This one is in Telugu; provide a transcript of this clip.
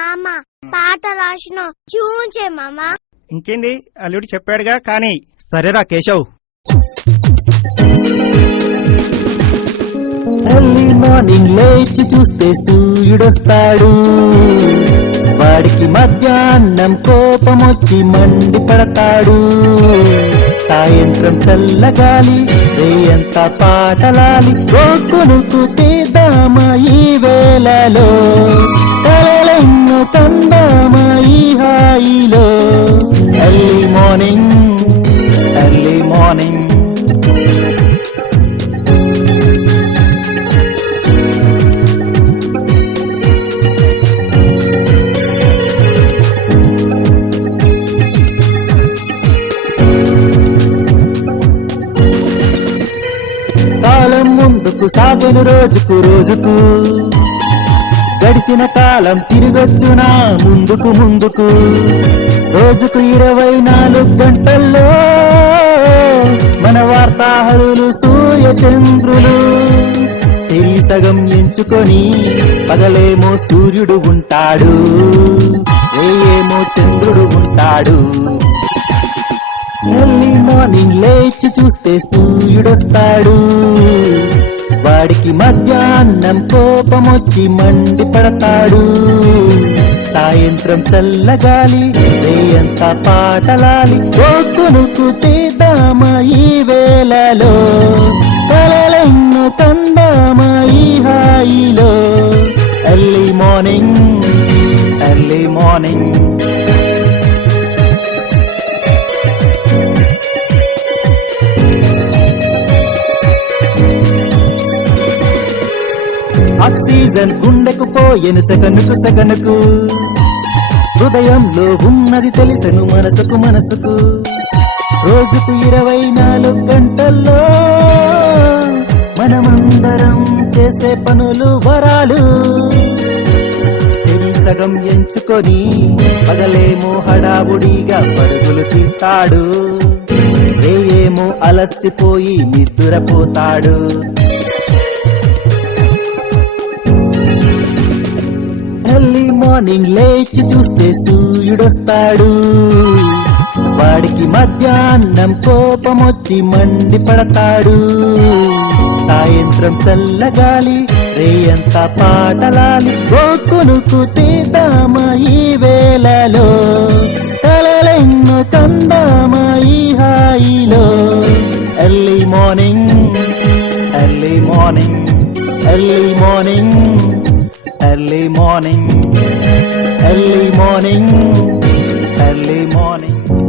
మామ పాట రాసిన చూచే మామ. ఇంకేంది అల్లుడు చెప్పాడుగా కానీ. సరేరా కేశవ్. ఎర్లీ మార్నింగ్ లేచి చూస్తే సూర్యుడొస్తాడు. వాడికి మధ్యాహ్నం కోపమొచ్చి మండిపడతాడు. సాయంత్రం చల్లగాలి రేయంత పాటలాలి. కొనుకు తీద్దామా ఈ వేళలో, కలలెన్నో తందామా ఈ హాయిలో. Early morning early morning. కాలం ముందుకు సాగెను రోజుకు రోజుకు. గడిచిన కాలం తిరిగొచ్చునా ముందుకు ముందుకు. రోజుకు 24 గంటల్లో మన వార్తాహరులు సూర్య చంద్రులు. సగం ఎంచుకొని పగలేమో సూర్యుడు ఉంటాడు, ఏమో చంద్రుడు ఉంటాడు. ఎర్లీ మార్నింగ్ లేచి చూస్తే సూర్యుడొస్తాడు. వాడికి మధ్యాహ్నం కోపమొచ్చి మండిపడతాడు. సాయంత్రం చల్లగాలి రేయంత పాటలాలి. కొనుకు తీద్దామా ఈ వేళలో, కలలెన్నో కందామా ఈ హాయిలో. Early morning early morning. Oxygen గుండెకు పోయెను సెకనుకు సెకనుకు. హృదయంలో ఉన్నది తెలిసెను మనసుకు మనసుకు. రోజుకు 24 గంటల్లో మనమందరం చేసే పనులు వరాలు. సగం ఎంచుకొని పగలేమో హడావుడిగా పరుగులు తీస్తాడు. రేయేమో అలసిపోయి నిద్రపోతాడు. ఎర్లీ మార్నింగ్ లేచి చూస్తే సూర్యుడొస్తాడు. వాడికి మధ్యాహ్నం కోపమొచ్చి మండిపడతాడు. సాయంత్రం చల్లగాలి రేయంత పాటలాలి. కొనుకు తీద్దామా ఈ వేళలో, కలలెన్నో కందామా ఈ హాయిలో. Early morning early morning early morning early morning early morning early morning.